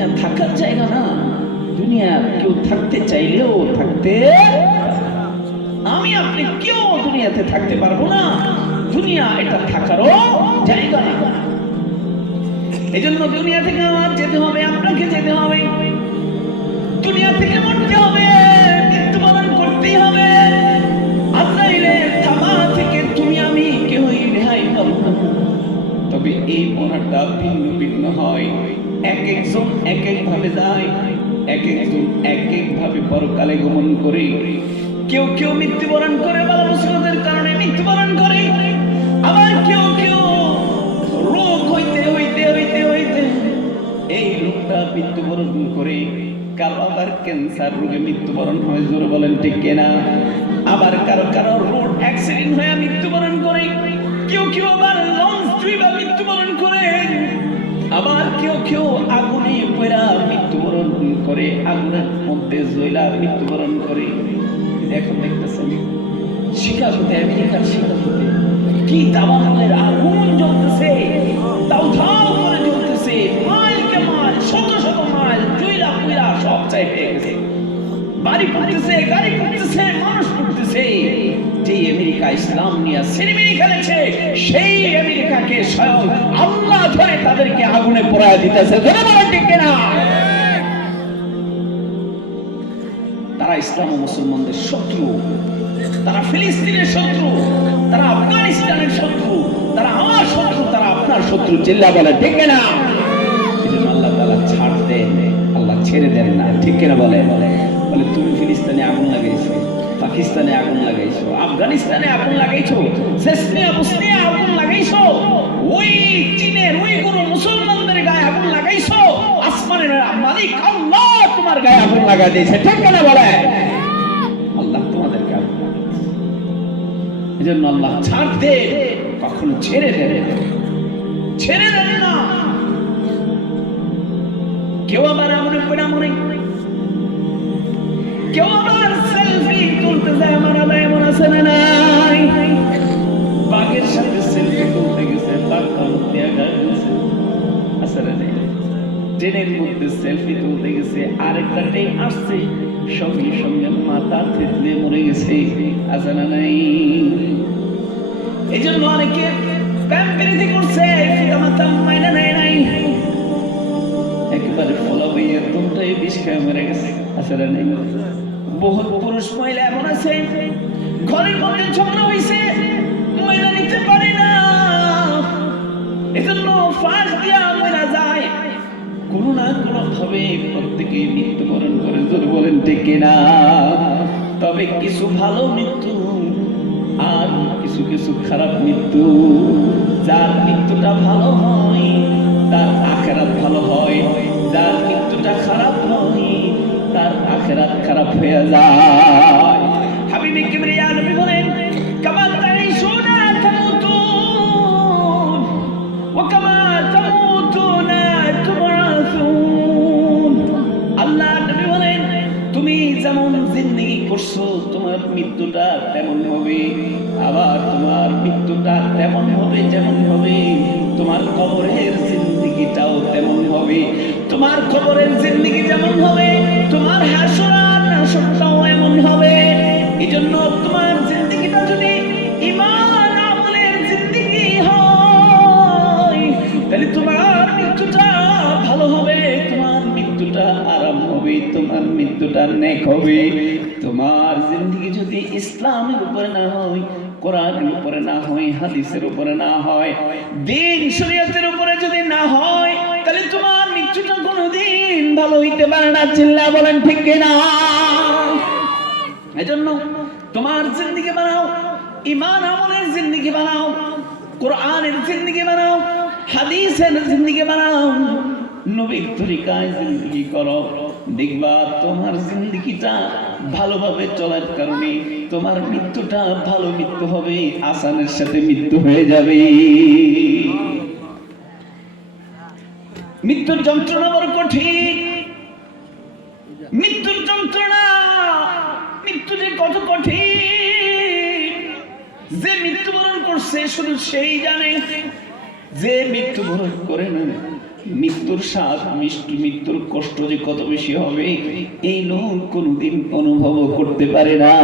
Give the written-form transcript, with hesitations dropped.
দুনিয়া থাকার জায়গা না, দুনিয়া কেউ থাকতে চাইলেও থাকতে, আমি আপনি কেউ দুনিয়াতে থাকতে পারবো না, দুনিয়া এটা থাকারও জায়গা না। এজন্য দুনিয়া থেকে আমার যেতে হবে, আপনাকে যেতে হবে, দুনিয়া থেকে মরতে হবে, মৃত্যুবরণ করতেই হবে। আজরাইলের থাবা থেকে তুমি আমি কেউই রেহাই পাবো না। তবে এই মরাটা ভিন্ন ভিন্ন হয়, এক একজন এক এক ভাবে যায়, এক একজন এক এক ভাবে পরকালে গমন করে। কেউ কেউ মৃত্যুবরণ করে বালা মুসিবতের কারণে মৃত্যুবরণ করে, আবার কেউ কেউ রোগ হইতে হইতে হইতে হইতে এই রোগটা মৃত্যুবরণ করে। কারো আবার ক্যান্সার রোগে মৃত্যুবরণ হয়, জোরে বলেন ঠিক কিনা? আবার কারো কারো রোড অ্যাক্সিডেন্ট হয়ে মৃত্যুবরণ করে, কেউ কেউ আবার লঞ্চ ডুবে মৃত্যুবরণ করে, আবার কেউ কেউ আগুনে পড়া মৃত্যুবরণ করে, আগুনের মধ্যে জ্বলা মৃত্যুবরণ করে। এখন দেখতেছেন শিকাগোতে, আমেরিকার শিকাগোতে কি দাবানলের আগুন জ্বলতেছে, তাও ধাও করে জ্বলতেছে, মাইলকে মাইল, শত শত মাইল, জুইলা পুইলা সব চাই হয়ে গেছে, বাড়ি পড়তেছে, গাড়ি পড়তেছে, মানুষ পড়তেছে। যে আমেরিকা ইসলাম নিয়ে সিনেমিনি খেলেছে, সেই আমেরিকাকে স্বয়ং আল্লাহ ধরে তাদেরকে আগুনে পোড়ায় দিতেছে, ধরে বলেন ঠিক কিনা? তারা ইসলাম ও মুসলমানদের শত্রু, তারা ফিলিস্তিনের শত্রু, তারা আফগানিস্তানের শত্রু, তারা আমার শত্রু, তারা আপনার শত্রু, চিল্লা বলে ঠিক কিনা? এজন্য আল্লাহ তাআলা ছাড় দেন, আল্লাহ ছেড়ে দেন না, ঠিক কিনা? বলে তুমি ফিলিস্তিনে আগুন লাগাইছো, পাকিস্তানে আগুন লাগাইছো, আফগানিস্তানে আগুন লাগাইছো, চেচনিয়া বসনিয়া আগুন লাগাইছো, ওই চীনের ওই কোনো মুসলমানদের গায়ে আগুন লাগাইছো, আসমানের মালিক আল্লাহ তোমার গায়ে আগুন লাগাই দিয়েছে, ঠিক কিনা? বলে আল্লাহ তোমাদেরকে আগুন লাগাইছে। এজন্য আল্লাহ ছাড় দেন, কখনো ছেড়ে দেন, ছেড়ে দেন না। কেউ আবার এমন করে মনে, কেউ আবার সেলফি তুলতে যায়, আমার আল্লাহ এমন আছে না নাই, বাঘের সাথে সেলফি তুলতে গেছে, বাঘ কামড় দিয়ে গায়ে দিয়েছে, আছে না নাই? ট্রেনের মধ্যে সেলফি তুলতে গেছে, আরেকটা ট্রেন আসছে, সঙ্গে সঙ্গে মাথা থেতলে মরে গেছে, আছে না নাই? এই জন্য অনেকে প্যাম্পেরিতি করছে, পিতামাতা মাইনা নেয় নাই, একেবারে ফলা হয়ে একদমটাই বিষ খেয়ে মরে গেছে, আছে না নাই? বহু পুরুষ মহিলা এমন আছে, ঘরের মধ্যে ঝগড়া হয়েছে, মহিলা নিতে পারে না, এজন্য ফাঁস দিয়া মহিলা যায়, কোনো না কোনো ভাবে প্রত্যেকেই মৃত্যুবরণ করে, জোরে বলেন ঠিক কিনা? তবে কিছু ভালো মৃত্যু আর কিছু কিছু খারাপ মৃত্যু। যার মৃত্যুটা ভালো হয় তার আখিরাত ভালো হয়, যার মৃত্যুটা খারাপ হয় তার আখিরাত খারাপ হয়ে যায়। হাবিবে কিবরিয়া নবী বলেন, কামা তাইশুনা তামুতুন ওয়া কামা তামুতুনা তুবআসুন। আল্লাহ নবী বলেন, তুমি যেমন জিন্দেগি করছো তোমার মৃত্যুটা তেমন হবে, আবার তোমার মৃত্যুটা তেমন হবে যেমন হবে, তোমার কবরের জিন্দেগিটাও তেমন হবে, তোমার কবরের জিন্দেগি যেমন হবে তোমার হাসরার নাশরটাও এমন হবে। এজন্য তোমার জিন্দেগিটা যদি ঈমান আমলের জিন্দেগি হয়, তাহলে তোমার মৃত্যুটা ভালো হবে, তোমার মৃত্যুটা আরাম হবে, তোমার মৃত্যুটা নেক হবে। তোমার জিন্দেগি যদি ইসলামের উপরে না হয়, কোরআনের উপরে না হয়, হাদিসের উপরে না হয়, দ্বীন শরীয়তের উপরে যদি না হয়, তাহলে তোমার মৃত্যুটা কোনোদিন ভালো হইতে পারে না, চিল্লা বলেন ঠিক কিনা? এজন্য তোমার জিন্দেগি বানাও, ঈমান আমলের জিন্দেগি বানাও, কোরআনের জিন্দেগি বানাও, হাদিসের জিন্দেগি বানাও, নবীর তরিকায় জিন্দেগি করো, দেখবা তোমার জিন্দেগিটা ভালোভাবে চলার কারণে তোমার মৃত্যুটা ভালো মৃত্যু হবে, আসানের সাথে মৃত্যু হয়ে যাবে। মৃত্যুর যন্ত্রণা বড় কঠিন, মৃত্যুর যন্ত্রণা, মৃত্যু যে কত কঠিন, যে মৃত্যুবরণ করছে শুধু সেই জানে, যে মৃত্যুবরণ করে না মৃত্যুর স্বাদ মিষ্টি, মৃত্যুর কষ্ট যে কত বেশি হবে এই লোক কোনোদিন অনুভব করতে পারে না।